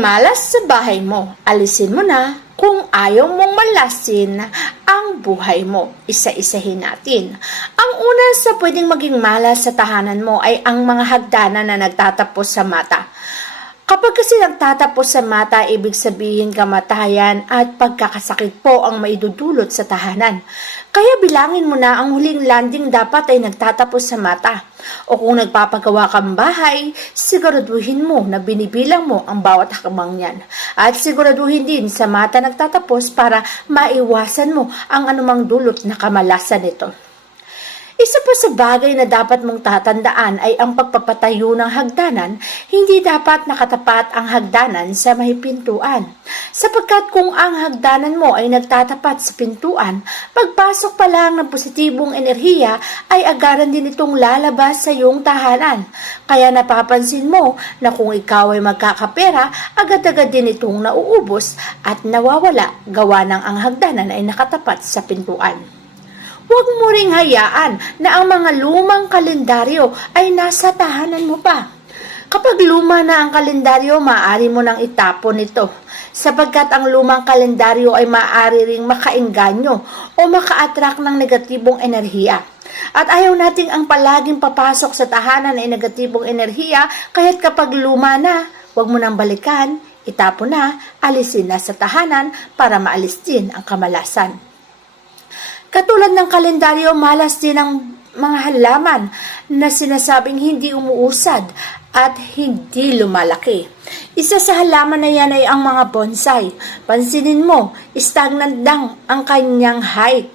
malas sa bahay mo, alisin mo na kung ayaw mong malasin ang buhay mo. Isa-isahin natin. Ang una sa pwedeng maging malas sa tahanan mo ay ang mga hagdanan na nagtatapos sa mata. Kapag kasi nagtatapos sa mata, ibig sabihin kamatayan at pagkakasakit po ang maidudulot sa tahanan. Kaya bilangin mo na ang huling landing dapat ay nagtatapos sa mata. O kung nagpapagawa kang bahay, siguraduhin mo na binibilang mo ang bawat hakbang yan. At siguraduhin din sa mata nagtatapos para maiwasan mo ang anumang dulot na kamalasan nito. Isa pa sa bagay na dapat mong tatandaan ay ang pagpapatayo ng hagdanan. Hindi dapat nakatapat ang hagdanan sa may pintuan. Sapagkat kung ang hagdanan mo ay nagtatapat sa pintuan, pagpasok pa lang ng positibong enerhiya ay agaran din itong lalabas sa iyong tahanan. Kaya napapansin mo na kung ikaw ay magkakapera, agad-agad din itong nauubos at nawawala gawa ng ang hagdanan ay nakatapat sa pintuan. Huwag mo ring hayaan na ang mga lumang kalendaryo ay nasa tahanan mo pa. Kapag luma na ang kalendaryo, maaari mo nang itapon ito. Sapagkat ang lumang kalendaryo ay maaari ring makaengganyo o maka-attract ng negatibong enerhiya. At ayaw nating ang palaging papasok sa tahanan ay negatibong enerhiya, kaya't kapag luma na, huwag mo nang balikan, itapon na, alisin na sa tahanan para maalis din ang kamalasan. Katulad ng kalendaryo, malas din ang mga halaman na sinasabing hindi umuusad at hindi lumalaki. Isa sa halaman na yan ay ang mga bonsai. Pansinin mo, stagnant lang ang kanyang height.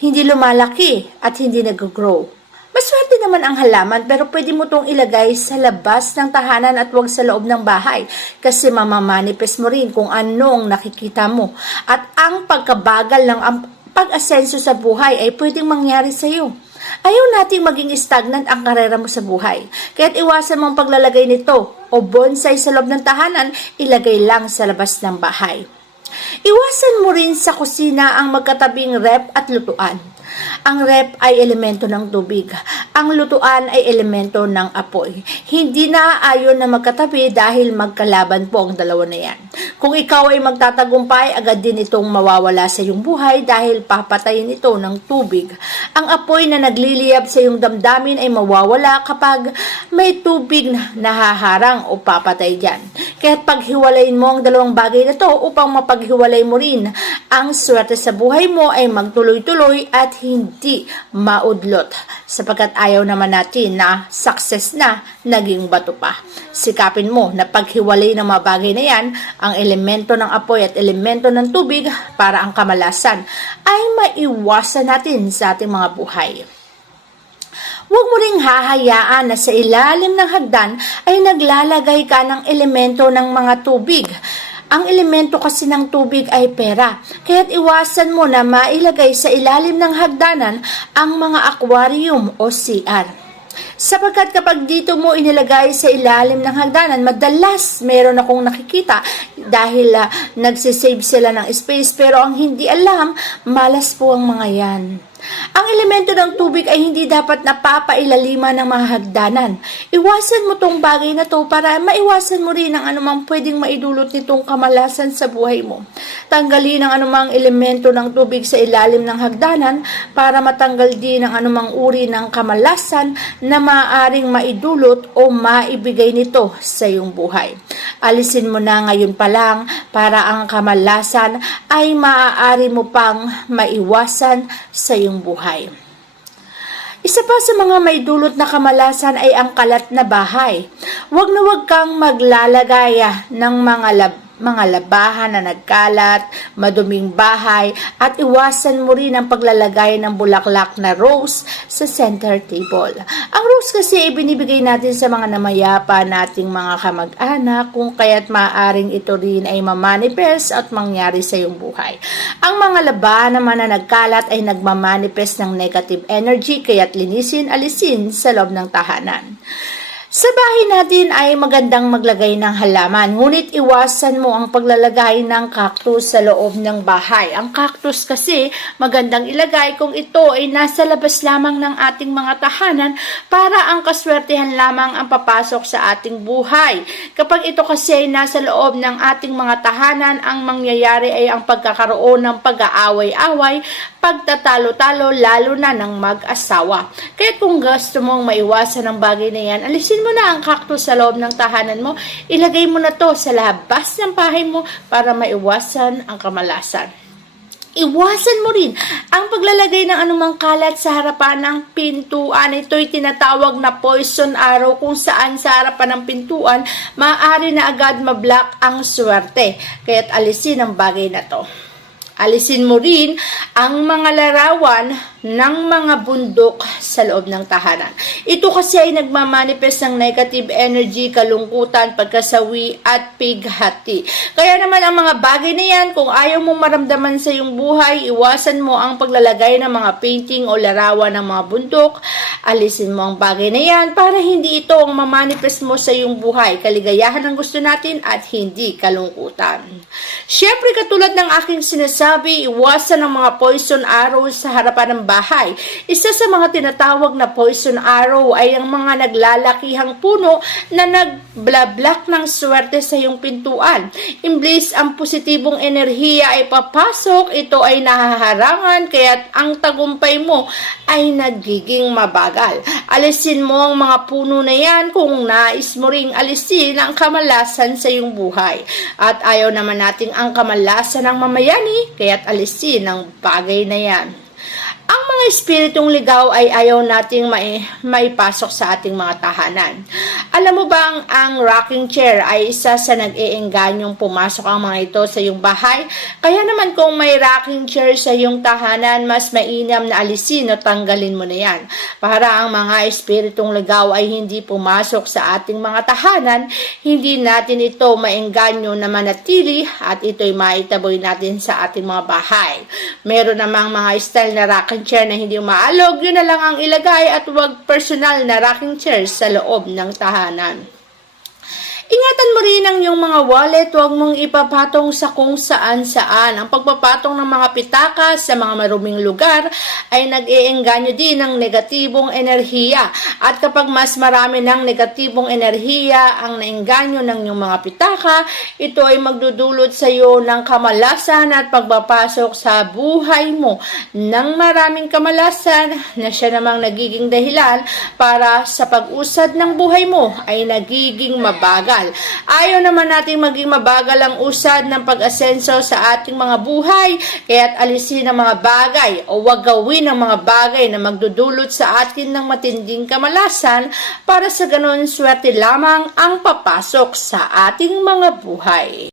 Hindi lumalaki at hindi nag-grow. Maswerte naman ang halaman pero pwede mo itong ilagay sa labas ng tahanan at huwag sa loob ng bahay kasi mamamanifest mo rin kung anong nakikita mo. At ang pagkabagal ng pag-asenso sa buhay ay pwedeng mangyari sa iyo. Ayaw nating maging stagnant ang karera mo sa buhay. Kaya't iwasan mo ang paglalagay nito o bonsai sa loob ng tahanan, ilagay lang sa labas ng bahay. Iwasan mo rin sa kusina ang magkatabing rep at lutuan. Ang rep ay elemento ng tubig. Ang lutuan ay elemento ng apoy. Hindi naaayon na magkatabi dahil magkalaban po ang dalawa na yan. Kung ikaw ay magtatagumpay, agad din itong mawawala sa iyong buhay dahil papatayin ito ng tubig. Ang apoy na nagliliyab sa iyong damdamin ay mawawala kapag may tubig na nahaharang o papatay dyan. Kaya't paghiwalayin mo ang dalawang bagay na to upang mapaghiwalay mo rin ang swerte sa buhay mo ay magtuloy-tuloy at hindi maudlot. Sapagkat ayaw naman natin na success na naging bato pa. Sikapin mo na paghiwalay ng mga bagay na yan, ang elemento ng apoy at elemento ng tubig para ang kamalasan ay maiwasan natin sa ating mga buhay. Huwag mo ring hahayaan na sa ilalim ng hagdan ay naglalagay ka ng elemento ng mga tubig. Ang elemento kasi ng tubig ay pera. Kaya't iwasan mo na mailagay sa ilalim ng hagdanan ang mga aquarium o CR. Sapagkat kapag dito mo inilagay sa ilalim ng hagdanan, madalas meron akong nakikita dahil nagsisave sila ng space pero ang hindi alam, malas po ang mga yan. Ang elemento ng tubig ay hindi dapat napapailalima ng mga hagdanan. Iwasan mo tong bagay na to para maiwasan mo rin ang anumang pwedeng maidulot nitong kamalasan sa buhay mo. Tanggalin ang anumang elemento ng tubig sa ilalim ng hagdanan para matanggal din ang anumang uri ng kamalasan na maaaring maidulot o maibigay nito sa iyong buhay. Alisin mo na ngayon pa lang para ang kamalasan ay maaari mo pang maiwasan sa iyong buhay. Isa pa sa mga may dulot na kamalasan ay ang kalat na bahay. Huwag na huwag kang maglalagay ng mga labahan na nagkalat, maduming bahay, at iwasan mo rin ang paglalagay ng bulaklak na rose sa center table. Ang rose kasi ibinibigay natin sa mga namayapa nating mga kamag-anak, kung kaya't maaaring ito rin ay mamanifest at mangyari sa iyong buhay. Ang mga labahan naman na nagkalat ay nagmamanifest ng negative energy, kaya't linisin, alisin sa loob ng tahanan. Sa bahay natin ay magandang maglagay ng halaman, ngunit iwasan mo ang paglalagay ng cactus sa loob ng bahay. Ang cactus kasi magandang ilagay kung ito ay nasa labas lamang ng ating mga tahanan para ang kaswertehan lamang ang papasok sa ating buhay. Kapag ito kasi ay nasa loob ng ating mga tahanan, ang mangyayari ay ang pagkakaroon ng pag-aaway-away, pagtatalo-talo, lalo na ng mag-asawa. Kaya kung gusto mong maiwasan ang bagay na yan, alisin mo na ang cactus sa loob ng tahanan mo, ilagay mo na to sa labas ng bahay mo para maiwasan ang kamalasan. Iwasan mo rin ang paglalagay ng anumang kalat sa harapan ng pintuan. Ito'y tinatawag na poison arrow, kung saan sa harapan ng pintuan maaari na agad mablock ang swerte. Kaya't alisin ang bagay na to. Alisin mo rin ang mga larawan ng mga bundok sa loob ng tahanan. Ito kasi ay nagmamanifest ng negative energy, kalungkutan, pagkasawi, at pighati. Kaya naman ang mga bagay na yan, kung ayaw mong maramdaman sa iyong buhay, iwasan mo ang paglalagay ng mga painting o larawan ng mga bundok. Alisin mo ang bagay na yan para hindi ito ang mamanifest mo sa iyong buhay. Kaligayahan ang gusto natin at hindi kalungkutan. Siyempre, katulad ng aking sinasabi, iwasan ang mga poison arrows sa harapan ng bahay. Isa sa mga tinatawag na poison arrow ay ang mga naglalakihang puno na nagblablak ng swerte sa iyong pintuan. Imbis ang positibong enerhiya ay papasok, ito ay nahaharangan, kaya't ang tagumpay mo ay nagiging mabagal. Alisin mo ang mga puno na yan kung nais mo ring alisin ang kamalasan sa iyong buhay. At ayaw naman nating ang kamalasan ng mamayani, kaya't alisin ang bagay na yan. Ang mga espiritong ligaw ay ayaw nating maipasok sa ating mga tahanan. Alam mo bang ang rocking chair ay isa sa nag-iengganyong pumasok ang mga ito sa iyong bahay? Kaya naman kung may rocking chair sa iyong tahanan, mas mainam na alisin o tanggalin mo na yan. Para ang mga espiritong ligaw ay hindi pumasok sa ating mga tahanan, hindi natin ito maengganyo na manatili at ito'y maitaboy natin sa ating mga bahay. Meron namang mga style na rocking chair na hindi umaalog, yun na lang ang ilagay at huwag personal na rocking chair sa loob ng tahanan. Ingatan mo rin ang iyong mga wallet, huwag mong ipapatong sa kung saan-saan. Ang pagpapatong ng mga pitaka sa mga maruming lugar ay nag-iengganyo din ng negatibong enerhiya. At kapag mas marami ng negatibong enerhiya ang naengganyo ng iyong mga pitaka, ito ay magdudulot sa iyo ng kamalasan at pagpapasok sa buhay mo ng maraming kamalasan na siya namang nagiging dahilan para sa pag-usad ng buhay mo ay nagiging mabagal. Ayaw naman nating maging mabagal ang usad ng pag-asenso sa ating mga buhay, kaya't alisin ang mga bagay o huwag gawin ang mga bagay na magdudulot sa atin ng matinding kamalasan para sa ganon swerte lamang ang papasok sa ating mga buhay.